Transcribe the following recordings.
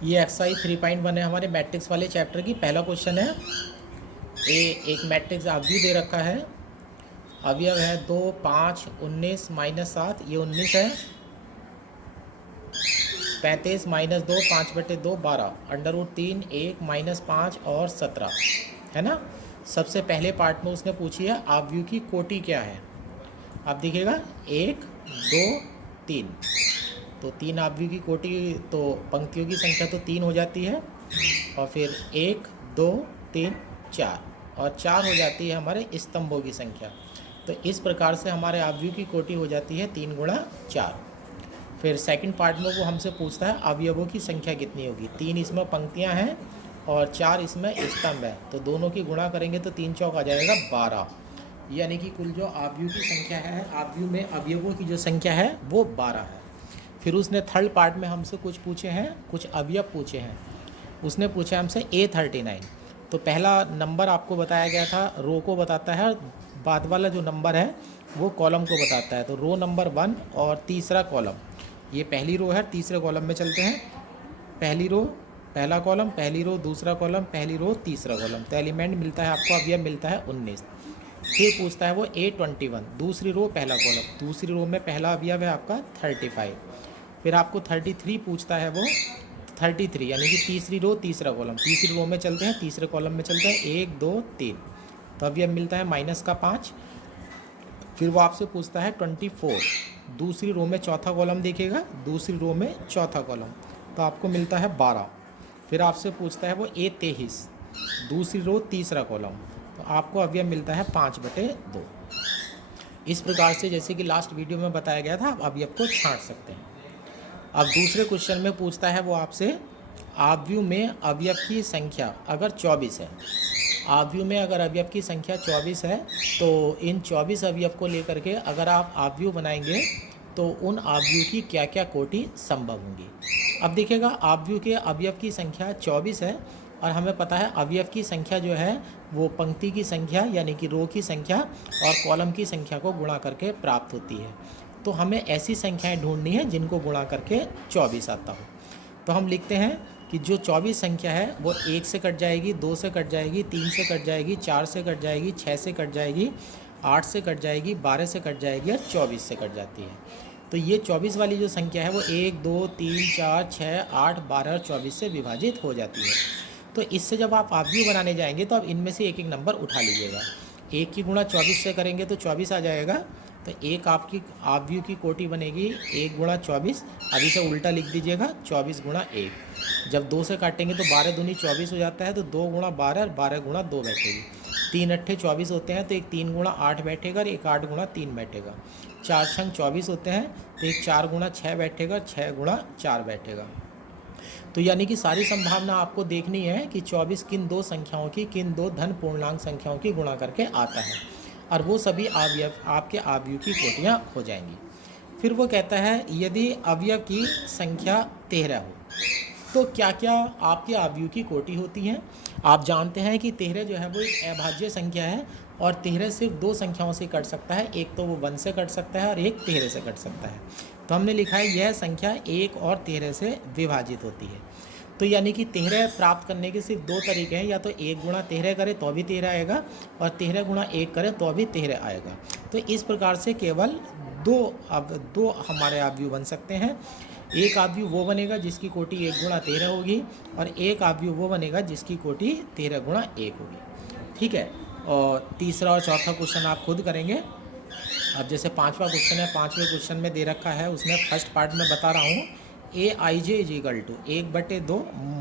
ये एक्सरसाइज 3.1 है हमारे मैट्रिक्स वाले चैप्टर की। पहला क्वेश्चन है, एक मैट्रिक्स अवयव दे रखा है। अवयव है 2, 5, 19 -7, ये 19 है। 35 -2, 5/2, 12, √3, 1 -5 और 17 है ना। सबसे पहले पार्ट में उसने पूछी है अवयव की कोटि क्या है। आप देखिएगा 1, 2, 3, तो 3 अवयव की कोटि, तो पंक्तियों की संख्या तो 3 हो जाती है, और फिर 1, 2, 3, 4, और 4 हो जाती है हमारे स्तंभों की संख्या। तो इस प्रकार से हमारे अवयव की कोटि हो जाती है 3 × 4। फिर सेकंड पार्ट में वो हमसे पूछता है अवयवों की संख्या कितनी होगी। 3 इसमें पंक्तियां हैं और 4 इसमें स्तंभ है, तो दोनों की गुणा करेंगे तो 3 चौक आ जाएगा 12, यानी कि कुल जो अवयव की संख्या है, अवयव में अवयवों की जो संख्या है वो 12 है। फिर उसने थर्ड पार्ट में हमसे कुछ पूछे हैं, कुछ अवयव पूछे हैं। उसने पूछा हमसे A39। तो पहला नंबर आपको बताया गया था, रो को बताता है, बाद वाला जो नंबर है वो कॉलम को बताता है। तो रो नंबर 1 और तीसरा कॉलम, ये पहली रो है, तीसरे कॉलम में चलते हैं। पहली रो पहला कॉलम, पहली रो दूसरा कॉलम, पहली रो तीसरा कॉलम, तो एलिमेंट मिलता है आपको, अवयव मिलता है 19। फिर पूछता है वो A21, दूसरी रो पहला कॉलम, दूसरी रो में पहला अवयव है आपका 35। फिर आपको 33 पूछता है वो, 33 यानी कि तीसरी रो तीसरा कॉलम, तीसरी रो में चलते हैं, तीसरे कॉलम में चलते हैं, 1, 2, 3, तो अवयव मिलता है -5। फिर वो आपसे पूछता है 24, दूसरी रो में चौथा कॉलम देखिएगा, दूसरी रो में चौथा कॉलम, तो आपको मिलता है 12। फिर आपसे पूछता है वो A23, दूसरी रो तीसरा कॉलम, तो आपको अवयव मिलता है 5/2। इस प्रकार से जैसे कि लास्ट वीडियो में बताया गया था, आप अवयव को छांट सकते हैं। अब दूसरे क्वेश्चन में पूछता है वो आपसे अवयव में अवयव की संख्या अगर 24 है। अवयव में अगर अवयव की संख्या 24 है, तो इन 24 अवयव को लेकर के अगर आप अवयव बनाएंगे तो उन अवयव की क्या क्या कोटि संभव होंगी। अब देखिएगा, अवयव के अवयव की संख्या 24 है, और हमें पता है अवयव की संख्या जो है वो पंक्ति की संख्या यानी कि रो की संख्या और कॉलम की संख्या को गुणा करके प्राप्त होती है। तो हमें ऐसी संख्याएं ढूंढनी है जिनको गुणा करके 24 आता हो। तो हम लिखते हैं कि जो 24 संख्या है वो 1 से कट जाएगी, 2 से कट जाएगी, 3 से कट जाएगी, 4 से कट जाएगी, 6 से कट जाएगी, 8 से कट जाएगी, 12 से कट जाएगी और 24 से कट जाती है। तो ये 24 वाली जो संख्या है वो 1, 2, 3, 4, 6, 8, 12 और 24 से विभाजित हो जाती है। तो इससे जब आप अवयव बनाने जाएंगे तो आप इनमें से एक एक नंबर उठा लीजिएगा। 1 की गुणा 24 से करेंगे तो 24 आ जाएगा, तो एक आपकी अवयव की कोटि बनेगी 1 × 24। अब इसे उल्टा लिख दीजिएगा, 24 × 1। जब 2 से काटेंगे तो 12 दूनी 24 हो जाता है, तो 2 × 12 और 12 × 2 बैठेगी। 3 अट्ठे 24 होते हैं, तो एक 3 × 8 बैठेगा और एक 8 × 3 बैठेगा। 4 छंग 24 होते हैं, तो एक 4 × 6 बैठेगा, 6 × 4 बैठेगा। तो यानी कि सारी संभावना आपको देखनी है कि 24 किन दो संख्याओं की, किन दो धन पूर्णांक संख्याओं की गुणा करके आता है, और वो सभी अवयव आपके अवयव की कोटियाँ हो जाएंगी। फिर वो कहता है यदि अवयव की संख्या 13 हो तो क्या क्या आपके अवयव की कोटि होती हैं। आप जानते हैं कि 13 जो है वो एक अभाज्य संख्या है, और 13 सिर्फ दो संख्याओं से कट सकता है, एक तो वो 1 से कट सकता है और एक 13 से कट सकता है। तो हमने लिखा है यह संख्या 1 और 13 से विभाजित होती है। तो यानी कि 13 प्राप्त करने के सिर्फ दो तरीके हैं, या तो 1 × 13 करें तो भी 13 आएगा, और 13 × 1 करें तो भी 13 आएगा। तो इस प्रकार से केवल दो हमारे अवयव बन सकते हैं। एक अवयव वो बनेगा जिसकी कोटि 1 × 13 होगी, और एक अवयव वो बनेगा जिसकी कोटि 13 × 1 होगी। ठीक है, और तीसरा और चौथा क्वेश्चन आप खुद करेंगे। अब जैसे पांचवा क्वेश्चन है, पांचवें क्वेश्चन में दे रखा है, उसमें फर्स्ट पार्ट में बता रहा हूँ AIJ = 1/2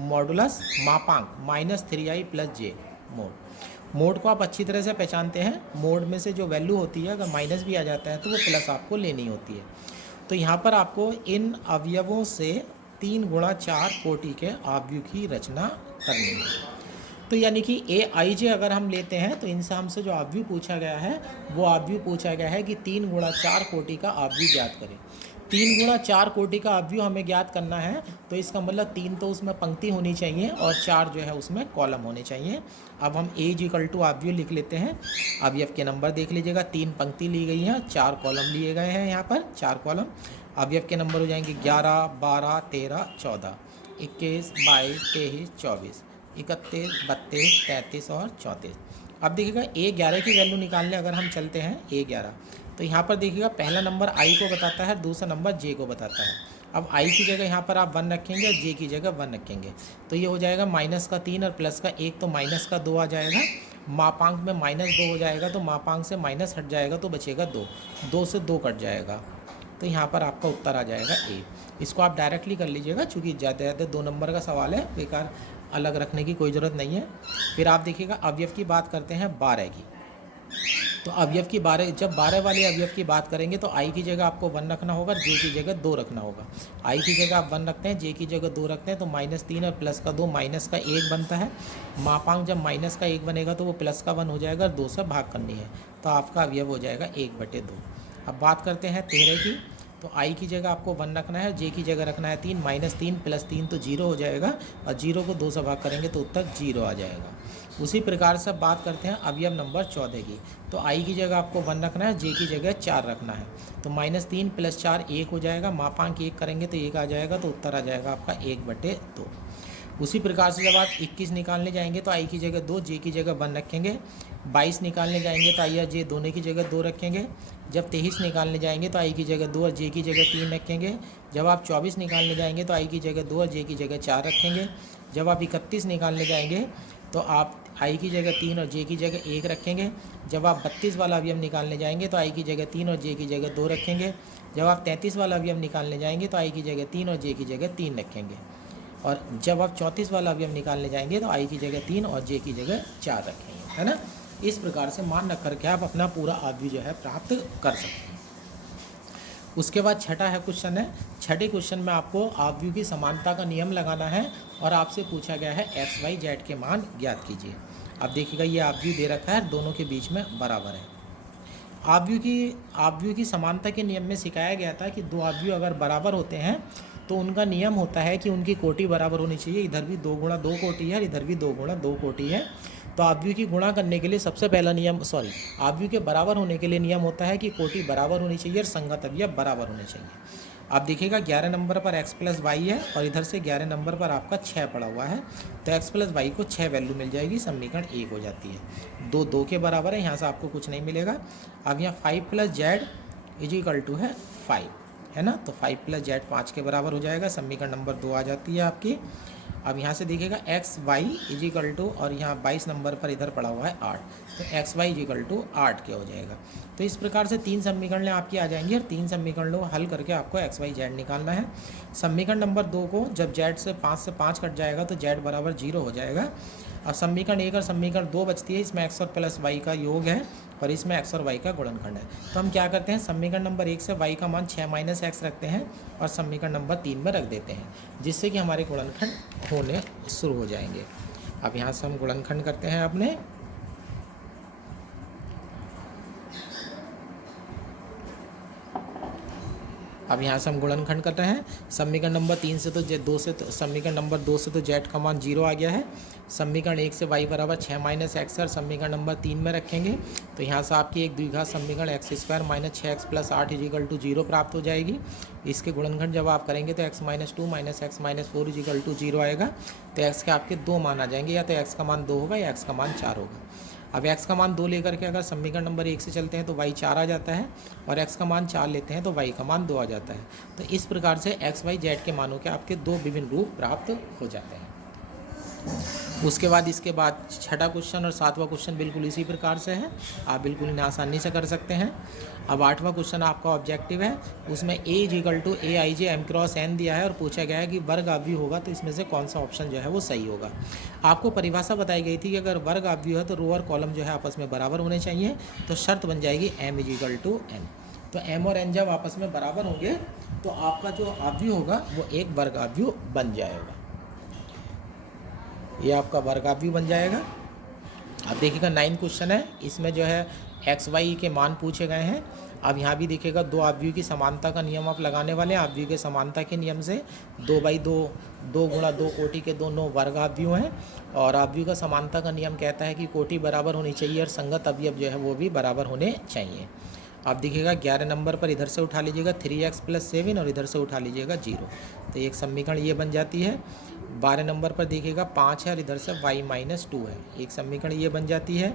मॉडुलस मापांक -3i + j मोड। मोड को आप अच्छी तरह से पहचानते हैं, मोड में से जो वैल्यू होती है अगर माइनस भी आ जाता है तो वो प्लस आपको लेनी होती है। तो यहाँ पर आपको इन अवयवों से 3 × 4 कोटि के अवयव की रचना करनी है। तो यानी कि AIJ अगर हम लेते हैं तो इनसे हमसे जो अवयव पूछा गया है वो अवयव पूछा गया है कि 3 × 4 कोटि का अवयव ज्ञात करें। 3 गुणा 4 कोटि का अवयव हमें ज्ञात करना है, तो इसका मतलब 3 तो उसमें पंक्ति होनी चाहिए और 4 जो है उसमें कॉलम होने चाहिए। अब हम ए इक्वल टू अवयव लिख लेते हैं। अवयव के नंबर देख लीजिएगा, 3 पंक्ति ली गई है, 4 कॉलम लिए गए हैं, यहाँ पर 4 कॉलम। अवयव के नंबर हो जाएंगे 11, 12, 13, 14, 21, 22, 23, 24, 31, 32, 33 और 34। अब देखिएगा A11 की वैल्यू निकालने अगर हम चलते हैं A11, तो यहाँ पर देखिएगा पहला नंबर I को बताता है, दूसरा नंबर J को बताता है। अब I की जगह यहाँ पर आप 1 रखेंगे और J की जगह 1 रखेंगे, तो ये हो जाएगा -3 और +1, तो -2 आ जाएगा। मापांक में -2 हो जाएगा, तो मापांक से माइनस हट जाएगा तो बचेगा 2, 2 से 2 कट जाएगा, तो यहाँ पर आपका उत्तर आ जाएगा A। इसको आप डायरेक्टली कर लीजिएगा, चूँकि ज़्यादा 2 नंबर का सवाल है, बेकार अलग रखने की कोई ज़रूरत नहीं है। फिर आप देखिएगा अवयव की बात करते हैं 12 की, तो अवयव की 12, जब 12 वाले अवयव की बात करेंगे तो I की जगह आपको 1 रखना होगा, J की जगह 2 रखना होगा। I की जगह आप 1 रखते हैं, J की जगह 2 रखते हैं, तो -3 और +2 -1 बनता है। मापांक जब -1 बनेगा तो वो +1 हो जाएगा, 2 से भाग करनी है, तो आपका अवयव हो जाएगा 1/2। अब बात करते हैं 13 की, तो I की जगह आपको 1 रखना है, J की जगह रखना है 3, -3 +3 तो 0 हो जाएगा, और 0 को 2 से भाग करेंगे तो उत्तर 0 आ जाएगा। उसी प्रकार से बात करते हैं अवयव नंबर 14 की, तो I की जगह आपको 1 रखना है, J की जगह 4 रखना है, तो -3 + 4 1 हो जाएगा, मापांक 1 करेंगे तो 1 आ जाएगा, तो उत्तर आ जाएगा आपका 1/2। उसी प्रकार से जब आप 21 निकालने जाएंगे तो I की जगह 2, J की जगह 1 रखेंगे। 22 निकालने जाएंगे तो I और J दोनों की जगह 2 रखेंगे। जब 23 निकालने जाएंगे तो I की जगह 2 और J की जगह 3 रखेंगे। जब आप 24 निकालने जाएंगे तो I की जगह 2 और J की जगह 4 रखेंगे। जब आप 31 निकालने जाएंगे तो आप I की जगह 3 और J की जगह 1 रखेंगे। जब आप 32 वाला अवयव निकालने जाएंगे तो I की जगह 3 और J की जगह 2 रखेंगे। जब आप 33 वाला अवयव निकालने जाएंगे तो I की जगह 3 और J की जगह 3 रखेंगे। और जब आप 34 वाला अवयव निकालने जाएंगे तो I की जगह 3 और J की जगह 4 रखेंगे, है ना। इस प्रकार से मान रख करके आप अपना पूरा अवयव जो है प्राप्त कर सकते हैं। उसके बाद छठा है क्वेश्चन है, छठे क्वेश्चन में आपको अवयव की समानता का नियम लगाना है और आपसे पूछा गया है x, y, z के मान ज्ञात कीजिए। अब देखिएगा ये अवयव दे रखा है, दोनों के बीच में बराबर है। अवयव की समानता के नियम में सिखाया गया था कि दो अवयव अगर बराबर होते हैं तो उनका नियम होता है कि उनकी कोटि बराबर होनी चाहिए। इधर भी 2 गुणा 2 कोटि है और इधर भी 2 गुणा 2 कोटि है। तो अवयव की गुणा करने के लिए सबसे पहला नियम अवयव के बराबर होने के लिए नियम होता है कि कोटि बराबर होनी चाहिए और संगत अवयव बराबर होने चाहिए। आप देखिएगा 11 नंबर पर x + y है और इधर से 11 नंबर पर आपका 6 पड़ा हुआ है, तो x + y को 6 वैल्यू मिल जाएगी, समीकरण 1 हो जाती है। 2 2 के बराबर है, यहाँ से आपको कुछ नहीं मिलेगा। अब यहाँ 5 + z = है 5, है ना, तो 5 + z 5 के बराबर हो जाएगा, समीकरण नंबर 2 आ जाती है आपकी। अब यहाँ से देखिएगा x y = और यहाँ 22 नंबर पर इधर पड़ा हुआ है 8, तो x y = 8 क्या हो जाएगा। तो इस प्रकार से 3 समीकरण आपकी आ जाएंगी और 3 समीकरणों को हल करके आपको x y z निकालना है। समीकरण नंबर 2 को जब z से 5 कट जाएगा तो z बराबर 0 हो जाएगा। अब समीकरण 1 और समीकरण 2 बचती है, इसमें x और +y का योग है और इसमें x और y का गुणनखंड है। तो हम क्या करते हैं, समीकरण नंबर 1 से y का मान 6 - x रखते हैं और समीकरण नंबर 3 में रख देते हैं, जिससे कि हमारे गुणनखंड होने शुरू हो जाएंगे। अब यहाँ से हम गुणनखंड करते हैं अपने। अब यहाँ से हम गुणनखंड कर रहे हैं। समीकरण नंबर 3 से तो z से तो समीकरण नंबर 2 से तो z का मान 0 आ गया है। समीकरण 1 से y बराबर 6 - x और समीकरण नंबर 3 में रखेंगे तो यहाँ से आपकी एक द्विघात समीकरण x² - 6x + 8 = 0 प्राप्त हो जाएगी। इसके गुणनखंड जब आप करेंगे तो x - 2 - x - 4 = 0 आएगा। तो x के आपके 2 मान आ जाएंगे, या तो x का मान 2 होगा या x का मान 4 होगा। अब x का मान 2 लेकर के अगर समीकरण नंबर 1 से चलते हैं तो y 4 आ जाता है और x का मान 4 लेते हैं तो y का मान 2 आ जाता है। तो इस प्रकार से x, y, z के मानों के आपके 2 विभिन्न रूप प्राप्त हो जाते हैं। उसके बाद इसके बाद छठा क्वेश्चन और 7वां क्वेश्चन बिल्कुल इसी प्रकार से है, आप बिल्कुल इन्हें आसानी से कर सकते हैं। अब 8वां क्वेश्चन आपका ऑब्जेक्टिव है, उसमें a = aij m × n दिया है और पूछा गया है कि वर्ग अवयव होगा तो इसमें से कौन सा ऑप्शन जो है वो सही होगा। आपको परिभाषा बताई गई थी कि अगर वर्ग अवयव है तो रो और कॉलम जो है आपस में बराबर होने चाहिए, तो शर्त बन जाएगी m = n। तो m और n जब आपस में बराबर होंगे तो आपका जो अवयव होगा वो एक वर्ग अवयव बन जाएगा, ये आपका वर्ग अवयव बन जाएगा। अब देखिएगा 9 क्वेश्चन है, इसमें जो है x y के मान पूछे गए हैं अब यहाँ भी दिखेगा दो अवयव की समानता का नियम आप लगाने वाले हैं। अवयव के समानता के नियम से 2/2 2 गुणा 2 कोटि के दोनों वर्ग अवयव हैं, और अवयव का समानता का नियम कहता है कि कोटि बराबर होनी चाहिए और संगत अवयव जो है वो भी बराबर होने चाहिए। आप दिखेगा 11 नंबर पर इधर से उठा लीजिएगा 3x + 7 और इधर से उठा लीजिएगा 0, तो एक समीकरण ये बन जाती है। 12 नंबर पर देखिएगा 5 है और इधर से y - 2 है, एक समीकरण ये बन जाती है।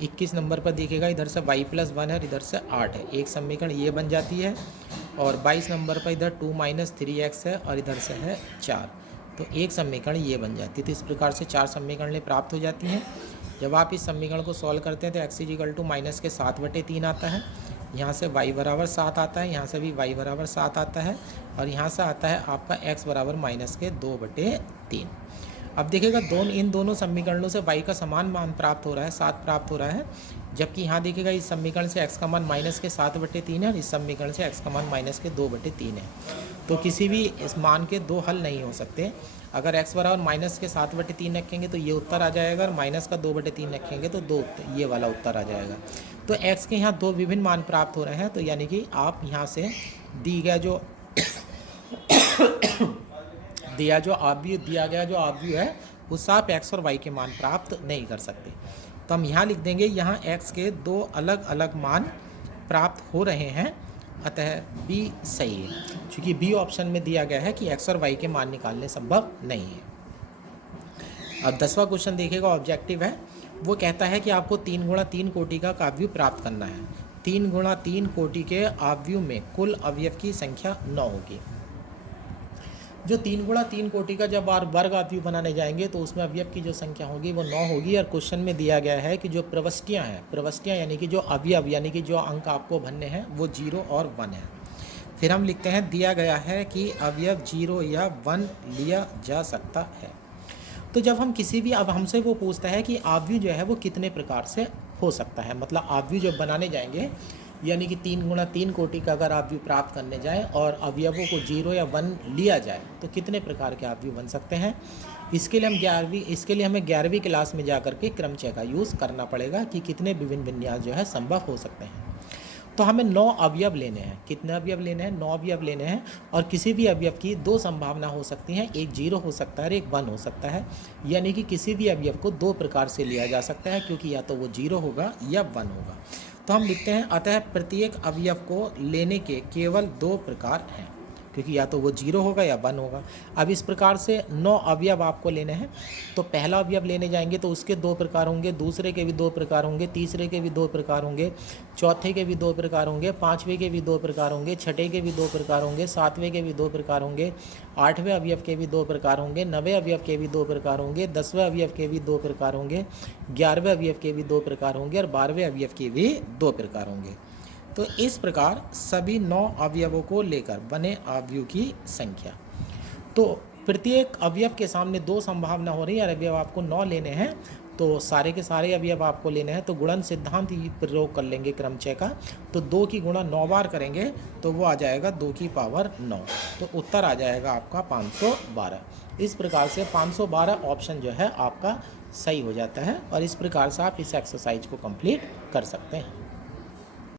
21 नंबर पर देखिएगा इधर से y + 1 है और इधर से 8 है, एक समीकरण ये बन जाती है। और 22 नंबर पर इधर 2 - 3x है और इधर से है 4, तो एक समीकरण ये बन जाती है। तो इस प्रकार से 4 समीकरणें प्राप्त हो जाती हैं। जब आप इस समीकरण को सॉल्व करते हैं तो x = -3 आता है, यहाँ से y = 7 आता है, यहाँ से भी y = 7 आता है, और यहाँ से आता है आपका x = -2/3। अब देखिएगा इन दोनों समीकरणों से y का समान मान प्राप्त हो रहा है, 7 प्राप्त हो रहा है, जबकि यहाँ देखिएगा इस समीकरण से x का मान -7/3 है और इस समीकरण से x का मान -2/3 है। तो किसी भी इस मान के दो हल नहीं हो सकते। अगर x = -7/3 रखेंगे तो ये उत्तर आ जाएगा, और -2/3 रखेंगे तो ये वाला उत्तर आ जाएगा। तो x के यहाँ दो विभिन्न मान प्राप्त हो रहे हैं, तो यानी कि आप यहाँ से दिया गया जो अवयव है उससे आप x और y के मान प्राप्त नहीं कर सकते। तो हम यहाँ लिख देंगे यहाँ x के दो अलग अलग मान प्राप्त हो रहे हैं, अतः b सही है, क्योंकि b ऑप्शन में दिया गया है कि x और y के मान निकालने संभव नहीं है। अब 10वां क्वेश्चन देखिएगा, ऑब्जेक्टिव है। वो कहता है कि आपको 3 × 3 कोटि का अवयव प्राप्त करना है। 3 × 3 कोटि के अवयव में कुल अवयव की संख्या 9 होगी। जो 3 × 3 कोटि का जब आप वर्ग अवयव बनाने जाएंगे तो उसमें अवयव की जो संख्या होगी वो 9 होगी। और क्वेश्चन में दिया गया है कि जो प्रविष्टियाँ हैं, प्रविष्टियाँ यानी कि जो अवयव यानी कि जो अंक आपको भरने हैं वो 0 और 1 है। फिर हम लिखते हैं दिया गया है कि अवयव 0 या 1 लिया जा सकता है। तो जब हम किसी भी, अब हमसे वो पूछता है कि अवयव जो है वो कितने प्रकार से हो सकता है, मतलब अवयव जब बनाने जाएंगे यानी कि 3 × 3 कोटि का अगर अवयव प्राप्त करने जाएं और अवयवों को 0 या 1 लिया जाए तो कितने प्रकार के अवयव बन सकते हैं। इसके लिए हमें 11वीं क्लास में जाकर के क्रमचय का यूज़ करना पड़ेगा कि कितने विभिन्न विन्यास जो है संभव हो सकते हैं। तो हमें 9 अवयव लेने हैं। कितने अवयव लेने हैं? 9 अवयव लेने हैं, और किसी भी अवयव की दो संभावना हो सकती हैं, एक 0 हो सकता है और एक 1 हो सकता है। यानी कि किसी भी अवयव को दो प्रकार से लिया जा सकता है, क्योंकि या तो वो 0 होगा या 1 होगा। तो हम लिखते हैं अतः प्रत्येक अवयव को लेने के केवल 2 प्रकार हैं, क्योंकि या तो वो 0 होगा या 1 होगा। अब इस प्रकार से 9 अवयव आपको लेने हैं। तो पहला अवयव लेने जाएंगे तो उसके 2 प्रकार होंगे, दूसरे के भी 2 प्रकार होंगे, तीसरे के भी 2 प्रकार होंगे, चौथे के भी 2 प्रकार होंगे, पाँचवें के भी 2 प्रकार होंगे, छठे के भी 2 प्रकार होंगे, सातवें के भी 2 प्रकार होंगे, 8वें अवयव के भी 2 प्रकार होंगे, 9वें अवयव के भी 2 प्रकार होंगे, 10वें अवयव के भी 2 प्रकार होंगे, 11वें अवयव के भी 2 प्रकार होंगे और 12वें अवयव के भी 2 प्रकार होंगे। तो इस प्रकार सभी 9 अवयवों को लेकर बने अवयव की संख्या। तो प्रत्येक अवयव के सामने 2 संभावना हो रही है, अवयव आपको 9 लेने हैं, तो सारे के सारे अवयव आपको लेने हैं। तो गुणन सिद्धांत ही प्रयोग कर लेंगे क्रमचय का। तो 2 की गुणा 9 बार करेंगे तो वो आ जाएगा 2 की पावर 9, तो उत्तर आ जाएगा आपका 512। इस प्रकार से 512 ऑप्शन जो है आपका सही हो जाता है, और इस प्रकार से आप इस एक्सरसाइज को कंप्लीट कर सकते हैं।